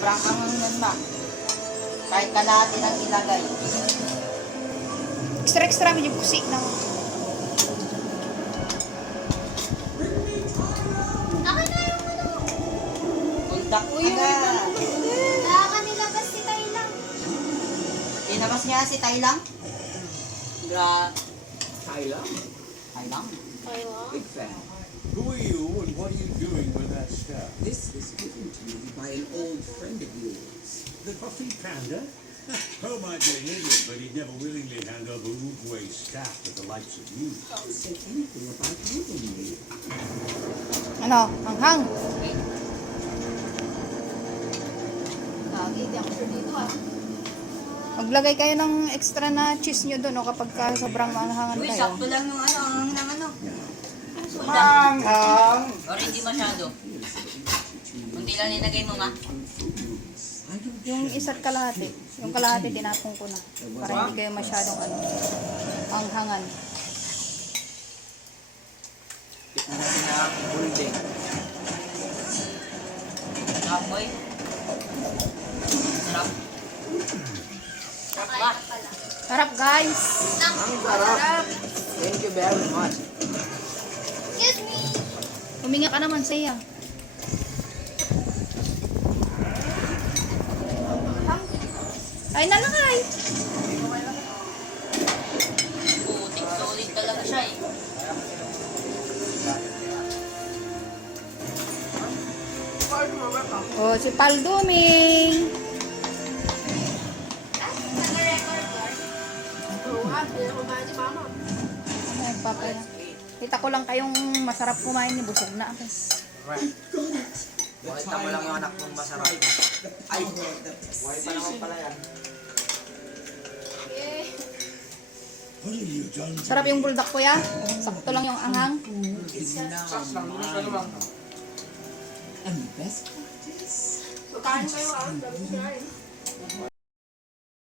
Sobrang angang yan ma. Kahit kalahati ng ilagay. Extra medyo pusi na. Akin na yung ano. Buldak Uy, agad. Nakakanilabas si Taylang. Tinabas niya si Taylang. Tyler? Taylang? Big fan. Who are you and what are you doing with that stuff? This was given to me by an old friend of yours. The Puffy Panda? Oh, might be an idiot, but he'd never willingly hand over Uruguay staff to the likes of you. Who said anything about leaving me? Ano? Hanghang. Lagi, di ako sure dito ah. Maglagay kayo ng extra na cheese nyo doon, no, kapag sobrang manghangan Uy, kayo. sakto lang yung ano, ang ano. Manghang! Or hindi masyado. Kunti lang nilagay mo ma. Yung isa't kalahati. Yung kalahati tinapong ko na. Para hindi kayo masyadong ano, manghangan. Tignan natin na building. Sarap boy. Sarap. Sarap ba? Sarap guys! Ang sarap! Thank you very much. Excuse me. Huminga ka naman sa iya. Ay na lang ay! Putik solid talaga siya eh. O, si Palduming! Nag-record ka? Ay, papaya. Kita ko lang kayong masarap kumain ni busog na ako. Makita mo lang yung anak mong masarap. Ay, buhay pa naman pala yan. What have you done to Sarap yung buldak ko ya. Sakto lang yung anghang. And the best part is, Kain kayo ah.